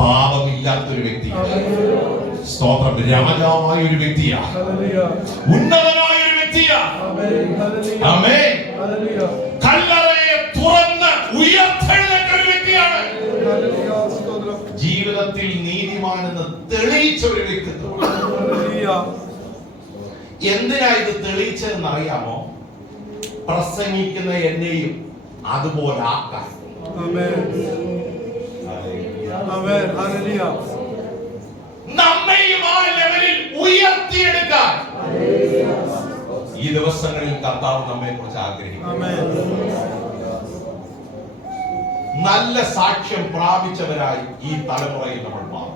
പാപമില്ലാത്തൊരു വ്യക്തി, സ്തോത്രം, രാജാവായ ഒരു വ്യക്തിയാ, ഉന്നതനായ ഒരു വ്യക്തിയാ. ആമേൻ. കല്ലറയെ തുറന്ന് ഉയർത്തെഴുന്നേറ്റ ഒരു വ്യക്തിയാണ്. ജീവിതത്തിൽ നീതിമാനെന്ന് തെളിയിച്ച ഒരു വ്യക്തിത്വം. എന്തിനാ ഇത് തെളിയിച്ചതെന്ന് അറിയാമോ? പ്രസംഗിക്കുന്ന എന്നെയും അതുപോലെ ആക്കാൻ. നമ്മയും ആ ലെവലിൽ ഉയർത്തിയെടുക്കാൻ ഈ ദിവസങ്ങളിൽ കർത്താവ് നമ്മെ കുറിച്ച് ആഗ്രഹിക്കുന്നു. നല്ല സാക്ഷ്യം പ്രാപിച്ചവരായി ഈ തലമുറയിൽ നമ്മൾ മാറും.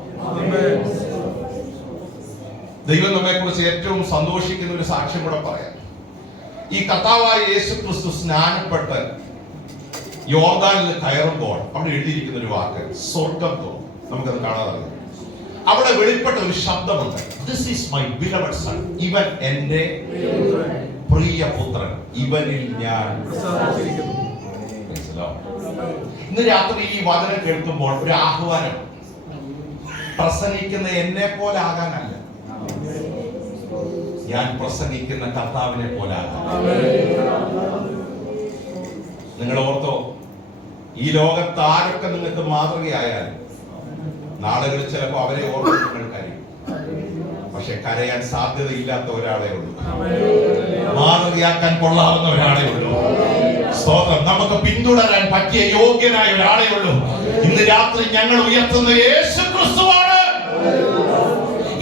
ദൈവം നമ്മെ കുറിച്ച് ഏറ്റവും സന്തോഷിക്കുന്ന ഒരു സാക്ഷ്യം കൂടെ പറയാം. ഈ കർത്താവായ യേശു ക്രിസ്തു സ്നാനപ്പെട്ട് യോർദാനിൽ കയറുമ്പോൾ അവിടെ എഴുതിയിരിക്കുന്ന ഒരു വാക്ക് സ്വർഗം തോന്നും. നമുക്കത് കാണാതെ അവിടെ വെളിപ്പെട്ട ഒരു ശബ്ദമുണ്ട്, this is my beloved son, ഇവൻ എന്റെ പ്രിയപുത്രൻ, ഇവനിൽ ഞാൻ. ഇന്ന് രാത്രി ഈ വചനം കേൾക്കുമ്പോൾ ഒരു ആഹ്വാനം, പ്രസംഗിക്കുന്ന എന്നെ പോലെ ആകാനല്ല, ഞാൻ പ്രസംഗിക്കുന്ന കർത്താവിനെ പോലെ ആകാൻ. നിങ്ങൾ ഓർത്തോ, ഈ ലോകത്ത് ആരൊക്കെ നിങ്ങൾക്ക് മാതൃകയായാലും നാളുകളിൽ ചിലപ്പോൾ അവരെ ഓർത്ത് നിങ്ങൾ കരയും. പക്ഷെ കരയാൻ സാധ്യതയില്ലാത്ത ഒരാളെ ഉള്ളൂ, മാതൃകയാക്കാൻ കൊള്ളാവുന്ന ഒരാളെ ഉള്ളൂ. സ്തോത്രം. നമുക്ക് പിന്തുടരാൻ പറ്റിയ യോഗ്യനായ ഒരാളെ ഉള്ളൂ. ഇന്ന് രാത്രി ഞങ്ങൾ ഉയർത്തുന്ന യേശു ക്രിസ്തുവാണ്.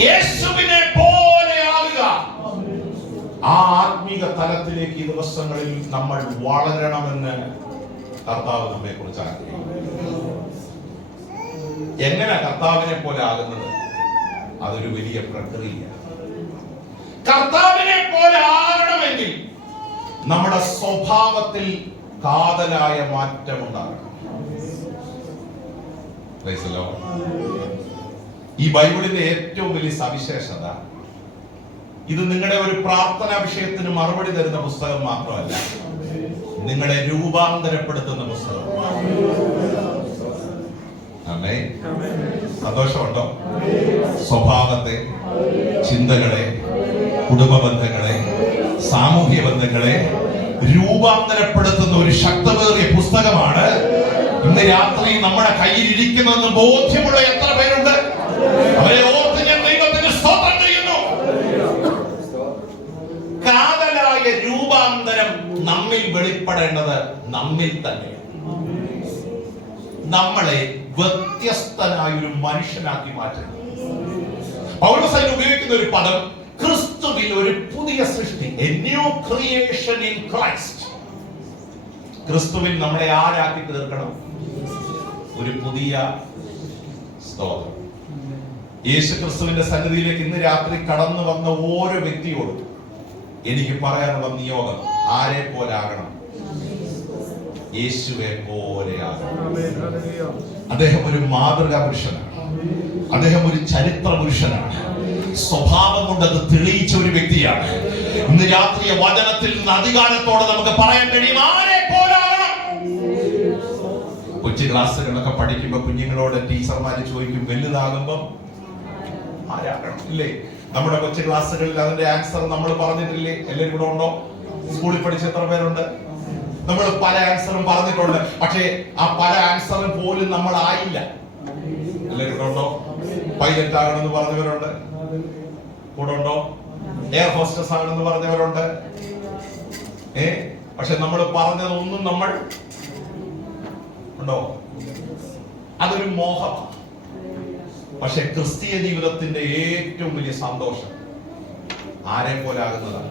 യേശുവിനെ പോലെ ആവുക. ആ ആത്മീക തലത്തിലേക്ക് ഈ ദിവസങ്ങളിൽ നമ്മൾ വളരണമെന്ന് കർത്താവ് നമ്മെ കുറിച്ച് ആഗ്രഹിക്കുന്നു. എങ്ങനെ കർത്താവിനെ പോലെ ആകുന്നത്? അതൊരു വലിയ പ്രക്രിയ. കർത്താവിനെ പോലെ ആകണമെങ്കിൽ നമ്മുടെ സ്വഭാവത്തിൽ കാതലായ മാറ്റം ഉണ്ടാകണം. ഈ ബൈബിളിന്റെ ഏറ്റവും വലിയ സവിശേഷത, ഇത് നിങ്ങളുടെ ഒരു പ്രാർത്ഥനാ വിഷയത്തിന് മറുപടി തരുന്ന പുസ്തകം മാത്രമല്ല, നിങ്ങളെ രൂപാന്തരപ്പെടുത്തുന്ന പുസ്തകം. ആമേൻ. സന്തോഷമുണ്ടോ? സ്വഭാവത്തെ, ചിന്തകളെ, കുടുംബ ബന്ധങ്ങളെ, സാമൂഹ്യ ബന്ധങ്ങളെ രൂപാന്തരപ്പെടുത്തുന്ന ഒരു ശക്തമേറിയ പുസ്തകമാണ് ഇന്ന് രാത്രി നമ്മുടെ കയ്യിൽ ഇരിക്കുന്നതെന്ന് ബോധ്യമുള്ള എത്ര പേരുണ്ട്? അവരെ ഓർത്ത് ഞാൻ വെളിപ്പെടേണ്ടത് നമ്മിൽ തന്നെ. നമ്മളെ വ്യത്യസ്തനായ ഒരു മനുഷ്യനാക്കി മാറ്റണം. പൗലോസ് അതിന് ഉപയോഗിക്കുന്ന ഒരു പദം ക്രിസ്തുവിൽ ഒരു പുതിയ സൃഷ്ടി, A new creation in Christ. ക്രിസ്തുവിൽ നമ്മളെ ആരാക്കി തീർക്കണം? ഒരു പുതിയ സ്തോത്രം. യേശു ക്രിസ്തുവിന്റെ സന്നിധിയിലേക്ക് ഇന്ന് രാത്രി കടന്നു വന്ന ഓരോ വ്യക്തിയോടും എനിക്ക് പറയാനുള്ള നിയോഗം, ആരെ പോലെ ആകണം? യേശുവെ പോലെ ആകണം. അദ്ദേഹം ഒരു മാതൃകാ പുരുഷനാണ്. അദ്ദേഹം ഒരു ചരിത്ര പുരുഷനാണ്. സ്വഭാവം കൊണ്ട് അത് തെളിയിച്ച ഒരു വ്യക്തിയാണ്. ഇന്ന് രാത്രി വചനത്തിൽ നിന്ന് അധികാരത്തോടെ നമുക്ക് പറയാൻ കഴിയും, ആരെ പോലെ ആകണം. കൊച്ചു ക്ലാസ്സുകളൊക്കെ പഠിക്കുമ്പോ കുഞ്ഞുങ്ങളോട് ടീച്ചർമാര് ചോദിക്കും, വലുതാകുമ്പം ആരാകണം? ഇല്ലേ? നമ്മുടെ കൊച്ചു ക്ലാസ്സുകളിൽ അതിന്റെ ആൻസർ നമ്മൾ പറഞ്ഞിട്ടില്ലേ? എല്ലാവരും ഇവിടെ ഉണ്ടോ? സ്കൂളിൽ പഠിച്ച എത്ര പേരുണ്ട്? നമ്മൾ പല ആൻസറും പറഞ്ഞിട്ടുണ്ട്. പക്ഷേ ആ പല ആൻസറും പോലും നമ്മൾ ആയില്ല. എല്ലാവരും ഇവിടെ ഉണ്ടോ? പൈലറ്റ് ആകണമെന്ന് പറഞ്ഞവരുണ്ട്. കൂടെ ഉണ്ടോ? എയർ ഹോസ്റ്റസ് ആകണമെന്ന് പറഞ്ഞവരുണ്ട്. പക്ഷെ നമ്മൾ പറഞ്ഞതൊന്നും നമ്മൾ ഉണ്ടോ? അതൊരു മോഹമാണ്. പക്ഷെ ക്രിസ്തീയ ജീവിതത്തിന്റെ ഏറ്റവും വലിയ സന്തോഷം ആരെ പോലെ ആകുന്നതാണ്.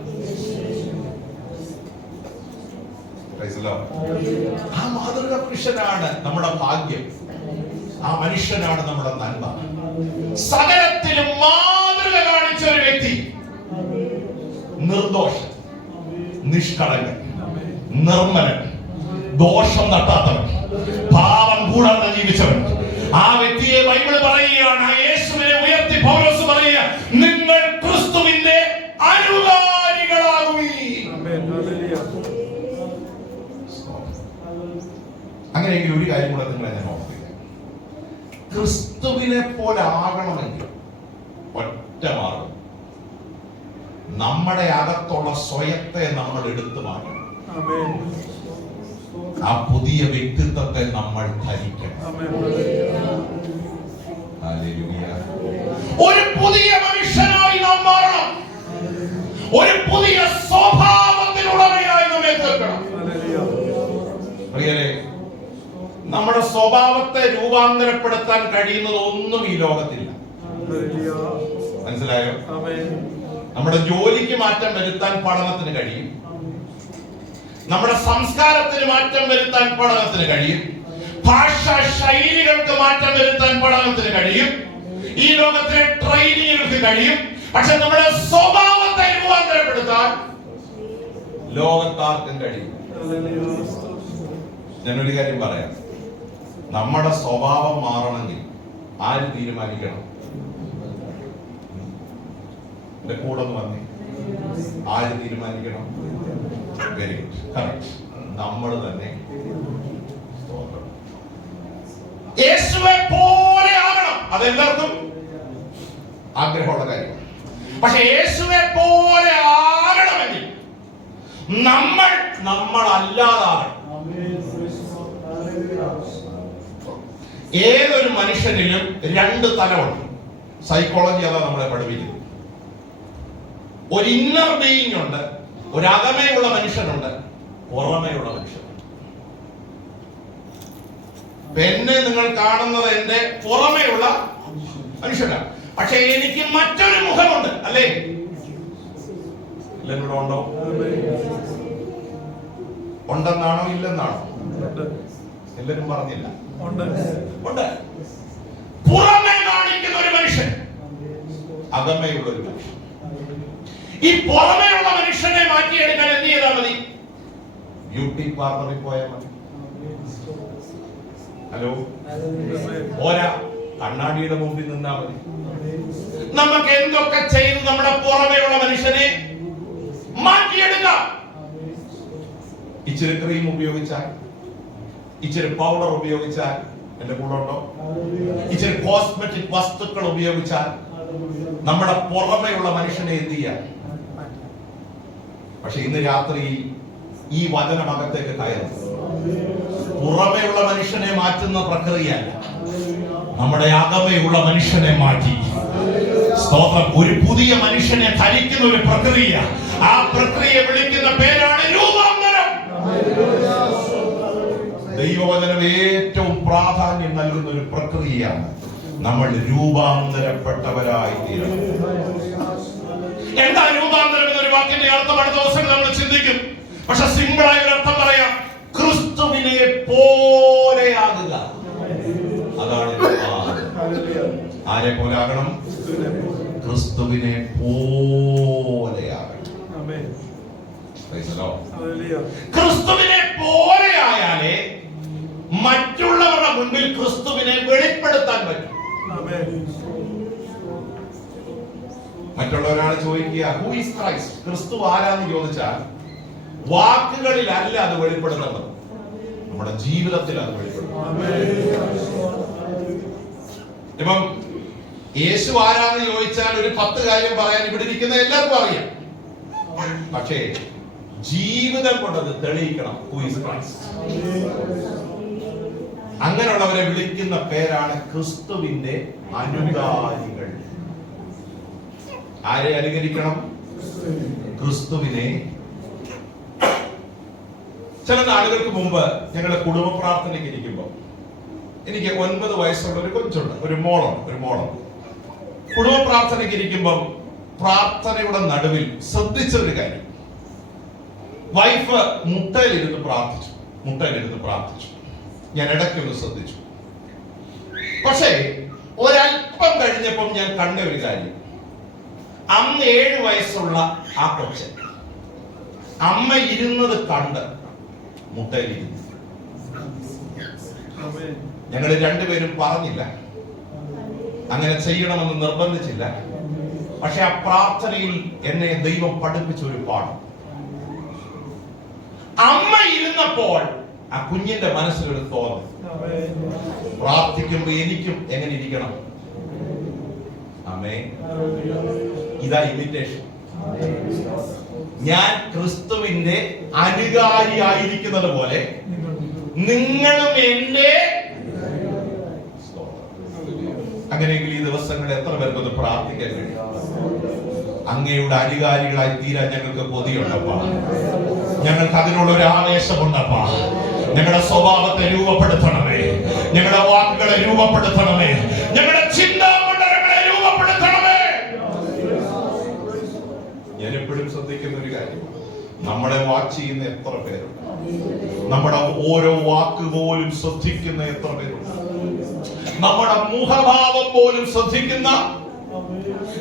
ആ മാതൃകാ പുരുഷനാണ് നമ്മുടെ ഭാഗ്യം. ആ മനുഷ്യനാണ് നമ്മുടെ നന്മ. സകലത്തിലും മാതൃക കാണിച്ച ഒരു വ്യക്തി, നിർദോഷൻ, നിഷ്കളങ്കൻ, നിർമ്മലൻ, ദോഷം തട്ടാത്തവൻ, പാപം കൂടാതെ ജീവിച്ചവൻ. ആ വ്യക്തിയെ ബൈബിൾ പറയുകയാണ്, യേശുവിനെ ഉയർത്തി പൗലോസ് പറയുക, നിങ്ങൾ ക്രിസ്തുവിന്റെ അനുകാരികളാകുവീ. അങ്ങനെയെങ്കിൽ ഒരു കാര്യം കൂടെ നിങ്ങളെ ഞാൻ ഓർമ്മിപ്പിക്കാം. ക്രിസ്തുവിനെ പോലെ ആകണമെങ്കിൽ ഒറ്റ മാർഗം, നമ്മുടെ അകത്തുള്ള സ്വയത്തെ നമ്മൾ എടുത്തു മാറ്റണം. ആ പുതിയ വ്യക്തിത്വത്തെ നമ്മൾ ധരിക്കണം. ഒരു പുതിയ മനുഷ്യനായി നാം മാറണം. ഒരു പുതിയ സ്വഭാവത്തിനുടമയായി നമ്മെ തീർക്കണം. നമ്മുടെ സ്വഭാവത്തെ രൂപാന്തരപ്പെടുത്താൻ കഴിയുന്നത് ഒന്നും ഈ ലോകത്തില്ല. മനസ്സിലായോ? നമ്മുടെ ജോലിക്ക് മാറ്റം വരുത്താൻ പഠനത്തിന് കഴിയും. നമ്മുടെ സംസ്കാരത്തിന് മാറ്റം വരുത്താൻ പഠനത്തിന് കഴിയും. ഭാഷാ ശൈലികൾക്ക് മാറ്റം വരുത്താൻ പഠനത്തിന് കഴിയും. ഈ ലോകത്തിലെ ട്രെയിനിങ്ങൾക്ക് കഴിയും. പക്ഷെ നമ്മുടെ സ്വഭാവത്തെ രൂപാന്തരപ്പെടുത്താൻ ലോകത്താർക്കും കഴിയും. ഞാനൊരു കാര്യം പറയാം, നമ്മുടെ സ്വഭാവം മാറണമെങ്കിൽ ആര് തീരുമാനിക്കണം? എന്റെ കൂടെ ഒന്ന് വന്നേ. ആര് തീരുമാനിക്കണം? Very good, correct. നമ്മൾ തന്നെ യേശുവെ പോലെ ആകണം. അതെല്ലാവർക്കും ആഗ്രഹമുള്ള കാര്യമാണ്. പക്ഷെ യേശുവെ പോലെ ആകണമെങ്കിൽ നമ്മൾ അല്ലാതാകണം. ഏതൊരു മനുഷ്യനിലും രണ്ട് തലമുണ്ട്. സൈക്കോളജി അതാ നമ്മളെ പഠിപ്പിക്കുന്നത്. ഒരു ഇന്നർ ബീയിങ് ഉണ്ട്, ഒരു അകമയുള്ള മനുഷ്യനുണ്ട്, പുറമേയുള്ള മനുഷ്യനുണ്ട്. എന്നെ നിങ്ങൾ കാണുന്നത് എന്റെ പുറമേയുള്ള മനുഷ്യനാണ്. പക്ഷെ എനിക്ക് മറ്റൊരു മുഖമുണ്ട്, അല്ലേ? എല്ലാവരും ഉണ്ടോ? ഉണ്ടെന്നാണോ ഇല്ലെന്നാണോ? എല്ലാരും പറഞ്ഞില്ല. ഉണ്ട്. പുറമേ കാണിക്കുന്ന ഒരു മനുഷ്യൻ, അകമയുള്ള ഒരു മനുഷ്യൻ. ഈ പുറമേയുള്ള മനുഷ്യനെ മാറ്റിയെടുക്കാൻ എന്ത് ചെയ്താൽ മതി? ബ്യൂട്ടി പാർലറിൽ പോയാൽ മതി. ഹലോ, പോരാ, കണ്ണാടിയുടെ മുമ്പിൽ നിന്നാ മതി. നമുക്ക് എന്തൊക്കെ ചെയ്ത് നമ്മുടെ പുറമേയുള്ള മനുഷ്യനെ മാറ്റിയെടുക്കാം. ഇച്ചിരി ക്രീം ഉപയോഗിച്ചാൽ, ഇച്ചിരി പൗഡർ ഉപയോഗിച്ചാൽ, എന്റെ കൂടെ ഉണ്ടോ? ഇച്ചിരി കോസ്മെറ്റിക് വസ്തുക്കൾ ഉപയോഗിച്ചാൽ നമ്മുടെ പുറമേയുള്ള മനുഷ്യനെ എന്ത് ചെയ്യാം? പക്ഷെ ഇന്ന് രാത്രി ഈ വചനമകത്തേക്ക് കയറും. പുറമേയുള്ള മനുഷ്യനെ മാറ്റുന്ന പ്രക്രിയയല്ല, നമ്മുടെ അകമയുള്ള മനുഷ്യനെ മാറ്റി സ്തോത്രം ഒരു പുതിയ മനുഷ്യനെ ധരിക്കുന്ന ഒരു പ്രക്രിയ. ആ പ്രക്രിയ വിളിക്കുന്ന പേരാണ് രൂപാന്തരം. ദൈവവചനം ഏറ്റവും പ്രാധാന്യം നൽകുന്ന ഒരു പ്രക്രിയയാണ്. നമ്മൾ രൂപാന്തരപ്പെട്ടവരായി തീരണം. എന്താ രൂപാന്തരം എന്നൊരു വാക്കിന്റെ അർത്ഥം അടുത്ത ദിവസം നമ്മൾ ചിന്തിക്കും. പക്ഷെ സിമ്പിളായ ഒരു അർത്ഥം പറയാം, ക്രിസ്തുവിനെ പോലെയാകുക. അതാണ് ആരെ പോലെ ആകണം? ക്രിസ്തുവിനെ പോലെയാകണം. ക്രിസ്തുവിനെ പോലെയായാലേ മറ്റുള്ളവരുടെ മുൻപിൽ ക്രിസ്തുവിനെ വെളിപ്പെടുത്താൻ പറ്റും. മറ്റുള്ളവരാണ് ചോദിക്കുക, ഹൂ ഈസ് ക്രൈസ്റ്റ്? ക്രിസ്തു ആരാന്ന് ചോദിച്ചാൽ വാക്കുകളിലല്ല അത് വെളിപ്പെടുന്നത്, നമ്മുടെ ജീവിതത്തിൽ അത് വെളിപ്പെടുത്തും. ഇപ്പം യേശു ആരാന്ന് ചോദിച്ചാൽ ഒരു 10 കാര്യം പറയാൻ ഇവിടെ ഇരിക്കുന്ന എല്ലാവർക്കും അറിയാം. പക്ഷേ ജീവിതം കൊണ്ടത് തെളിയിക്കണം. Who is Christ? അങ്ങനെയുള്ളവരെ വിളിക്കുന്ന പേരാണ് ക്രിസ്തുവിന്റെ അനുകാരികൾ. ആരെ അനുകരിക്കണം? ക്രിസ്തുവിനെ. ചില നാളുകൾക്ക് മുമ്പ് ഞങ്ങളുടെ കുടുംബ പ്രാർത്ഥനയ്ക്ക് ഇരിക്കുമ്പോൾ എനിക്ക് 9 വയസ്സുള്ള ഒരു കൊച്ചുണ്ട്, ഒരു മോളുണ്ട്. കുടുംബ പ്രാർത്ഥനയ്ക്ക് ഇരിക്കുമ്പോൾ പ്രാർത്ഥനയുടെ നടുവിൽ ശ്രദ്ധിച്ച ഒരു കാര്യം, വൈഫ് മുട്ടയിലിരുന്ന് പ്രാർത്ഥിച്ചു. ഞാൻ ഇടയ്ക്കൊന്ന് ശ്രദ്ധിച്ചു. പക്ഷേ ഒരല്പം കഴിഞ്ഞപ്പം ഞാൻ കണ്ട ഒരു കാര്യം, അന്ന് 7 വയസ്സുള്ള ആ കൊച്ചൻ അമ്മ ഇരുന്നത് കണ്ട് മുട്ടയിലിരുന്നു. ഞങ്ങൾ രണ്ടുപേരും പറഞ്ഞില്ല, അങ്ങനെ ചെയ്യണമെന്ന് നിർബന്ധിച്ചില്ല. പക്ഷെ ആ പ്രാർത്ഥനയിൽ എന്നെ ദൈവം പഠിപ്പിച്ച ഒരു പാഠം, അമ്മ ഇരുന്നപ്പോൾ ആ കുഞ്ഞിന്റെ മനസ്സിലൊരു തോന്നൽ, പ്രാർത്ഥിക്കുമ്പോ എനിക്കും എങ്ങനെ ഇരിക്കണം. ആമേൻ. ഇതാ ഇമിറ്റേഷൻ. ഞാൻ ക്രിസ്തുവിന്റെ അനുകാരിയായിരിക്കുന്നത് പോലെ നിങ്ങളും എന്റെ. അങ്ങനെയെങ്കിൽ ഈ ദിവസങ്ങളിൽ എത്ര പേർക്കൊന്ന് പ്രാർത്ഥിക്കാൻ കഴിയും? അങ്ങയുടെ അനുകാരികളായി തീരാൻ ഞങ്ങൾക്ക് കൊതിയുണ്ടപ്പാ. ഞങ്ങൾക്ക് അതിനുള്ള ഒരു ആവേശമുണ്ടപ്പാ. ഞങ്ങളുടെ സ്വഭാവത്തെ രൂപപ്പെടുത്തണമേ, ഞങ്ങളുടെ വാക്കുകളെ രൂപപ്പെടുത്തണമേ, ഞങ്ങളുടെ ചിന്താമണ്ഡലങ്ങളെ രൂപപ്പെടുത്തണമേ. ഞാൻ എപ്പോഴും ശ്രദ്ധിക്കുന്ന ഒരു കാര്യം, നമ്മളെ വാച്ച് ചെയ്യുന്ന എത്ര പേരുണ്ട്? നമ്മുടെ ഓരോ വാക്ക് പോലും ശ്രദ്ധിക്കുന്ന എത്ര പേരുണ്ട്? നമ്മുടെ മുഖഭാവം പോലും ശ്രദ്ധിക്കുന്ന.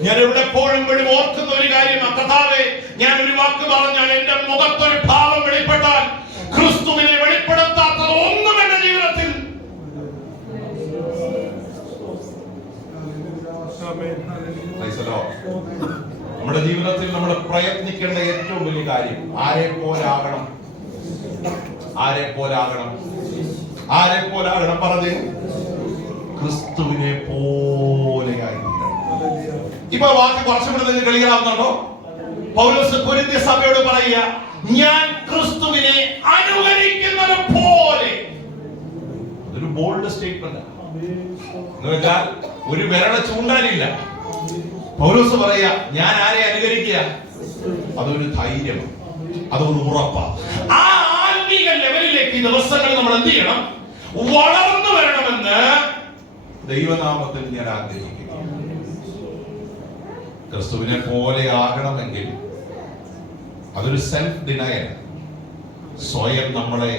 ഞാൻ എപ്പോഴും ഓർക്കുന്ന ഒരു കാര്യം, കർത്താവേ, ഞാൻ ഒരു വാക്ക് പറഞ്ഞാൽ എന്റെ മുഖത്തൊരു ഭാവം വെളിപ്പെട്ടാൽ ക്രിസ്തുവിനെ വെളിപ്പെടുത്താത്തത് ഒന്നും എന്റെ ജീവിതത്തിൽ. നമ്മുടെ ജീവിതത്തിൽ നമ്മൾ പ്രയത്നിക്കേണ്ട ഏറ്റവും വലിയ കാര്യം, ആരെ പോലാകണം പറഞ്ഞ് ക്രിസ്തുവിനെ പോലെയായി. ഇപ്പൊ വാക്ക് കുറച്ചും കൂടെ നിങ്ങൾക്ക് ക്ലിയറാവുന്നുണ്ടോ? പൗലോസ് കൊരിന്ത്യ സഭയോട് പറയുക, ഞാൻ ക്രിസ്തുവിനെ അനുകരിക്കുന്നത് പോലെ. അതൊരു ബോൾഡ് സ്റ്റേറ്റ്മെന്റ് എന്ന് വെച്ചാൽ ഒരു വിരള ചൂണ്ടാനില്ല. പൗലോസ് പറയുക, ഞാൻ ആരെ അനുകരിക്കുക? അതൊരു ധൈര്യം, അതൊരു ഉറപ്പാണ്. ആ ആത്മീക ലെവലിലേക്ക് ഈ ദിവസങ്ങളിൽ നമ്മൾ എന്ത് ചെയ്യണം? വളർന്നു വരണമെന്ന് ദൈവനാമത്തിൽ ഞാൻ ആഗ്രഹിക്കുന്നു. ക്രിസ്തുവിനെ പോലെ ആകണമെങ്കിൽ അതൊരു സെൽഫ് ഡിനയൽ. സ്വയം നമ്മളെ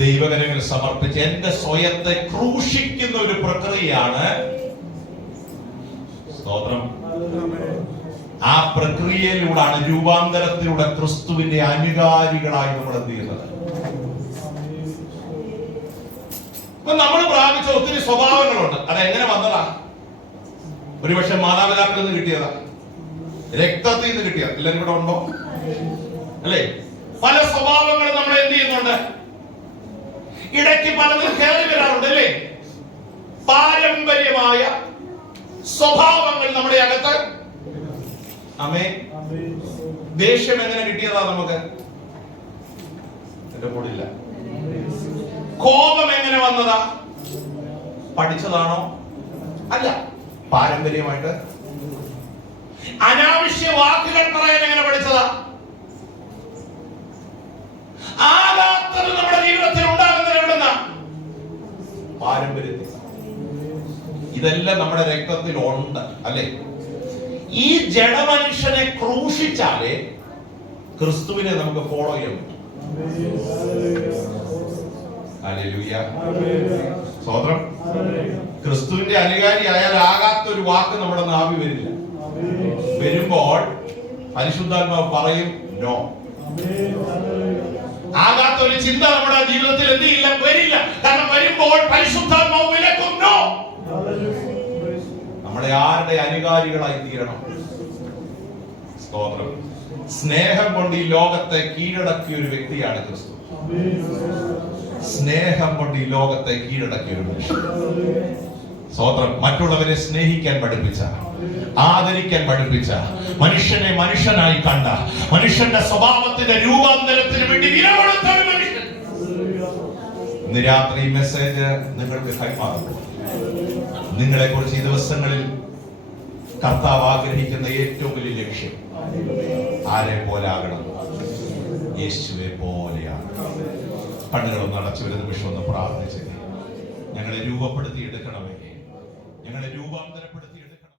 ദൈവകരങ്ങളിൽ സമർപ്പിച്ച് എന്റെ സ്വയത്തെ ക്രൂശിക്കുന്ന ഒരു പ്രക്രിയയാണ്. സ്തോത്രം. ആ പ്രക്രിയയിലൂടെയാണ്, രൂപാന്തരത്തിലൂടെ ക്രിസ്തുവിന്റെ അനുകാരികളായി നമ്മൾ എന്ത് ചെയ്യുന്നത്. നമ്മൾ പ്രാപിച്ച ഒത്തിരി സ്വഭാവങ്ങളുണ്ട്. അതെങ്ങനെ വന്നതാ? ഒരുപക്ഷെ മാതാപിതാക്കളിൽ നിന്ന് കിട്ടിയതാ, രക്തത്തിൽ നിന്ന് കിട്ടിയതാ. എല്ലാവരും ഇവിടെ ഉണ്ടോ? അല്ലേ? പല സ്വഭാവങ്ങളും നമ്മൾ എന്ത് ചെയ്യുന്നുണ്ട്? ഇടയ്ക്ക് പലതും കയറി വരാറുണ്ട്, അല്ലേ? പാരമ്പര്യമായ സ്വഭാവങ്ങൾ നമ്മുടെ അകത്ത്. ആമേൻ. ദേഷ്യം എങ്ങനെ കിട്ടിയതാ നമുക്ക്? എന്റെ കൂടില്ല. കോപം എങ്ങനെ വന്നതാ? പഠിച്ചതാണോ? അല്ല, പാരമ്പര്യമായിട്ട്. അനാവശ്യ വാക്കുകൾ പറയാൻ എങ്ങനെ പഠിച്ചതാ? ആകാത്തത് നമ്മുടെ ജീവിതത്തിൽ ഉണ്ടാകുന്നത് എവിടുന്ന? പാരമ്പര്യത്തിൽ. ഇതെല്ലാം നമ്മുടെ രക്തത്തിൽ ഉണ്ട്, അല്ലേ? ഈ ജഡമനുഷ്യനെ ക്രൂശിച്ചാലേ ക്രിസ്തുവിനെ നമുക്ക് ഫോളോ ചെയ്യാൻ പറ്റും. ഹല്ലേലൂയ. സ്തോത്രം. ക്രിസ്തുവിന്റെ അനുകാരിയായാൽ ആകാത്ത ഒരു വാക്ക് നമ്മുടെ നാവിൽ വരില്ല. വരുമ്പോൾ പരിശുദ്ധാത്മാവ് പറയും നോ. ആകാത്ത ഒരു ചിന്ത നമ്മുടെ ജീവിതത്തിൽ എന്ത് ചെയ്യില്ല, വരില്ല. കാരണം വരുമ്പോൾ പരിശുദ്ധാത്മാവ് വിലക്കും നോ. നമ്മളെ ആരുടെ അനുകാരികളായി തീരണം? സ്തോത്രം. സ്നേഹം കൊണ്ട് ഈ ലോകത്തെ കീഴടക്കിയ ഒരു വ്യക്തിയാണ് ക്രിസ്തു. സ്നേഹം കൊണ്ട് ഈ ലോകത്തെ കീഴടക്കിയ ഒരു മനുഷ്യൻ. സ്തോത്രം. മറ്റുള്ളവരെ സ്നേഹിക്കാൻ പഠിപ്പിച്ച, ആദരിക്കാൻ പഠിപ്പിച്ച, മനുഷ്യനെ മനുഷ്യനായി കണ്ട, മനുഷ്യന്റെ സ്വഭാവത്തിന്റെ രൂപാന്തരത്തിന് വേണ്ടി വിലകൊടുത്ത ഒരു മനുഷ്യൻ. ഇന്ന് രാത്രി ഈ മെസ്സേജ് നിങ്ങൾക്ക് കൈമാറുന്നു. നിങ്ങളെ കുറിച്ച് ഈ ദിവസങ്ങളിൽ കർത്താവ് ആഗ്രഹിക്കുന്ന ഏറ്റവും വലിയ ലക്ഷ്യം ആരെ പോലെ ആകണം? യേശുവെ പോലെയാണ്. കണ്ണുകളൊന്ന് അടച്ചു ഒരു നിമിഷം ഒന്ന് പ്രാർത്ഥിച്ച് ഞങ്ങളെ രൂപപ്പെടുത്തി എടുക്കണമേ, ഞങ്ങളെ രൂപാന്തരപ്പെടുത്തി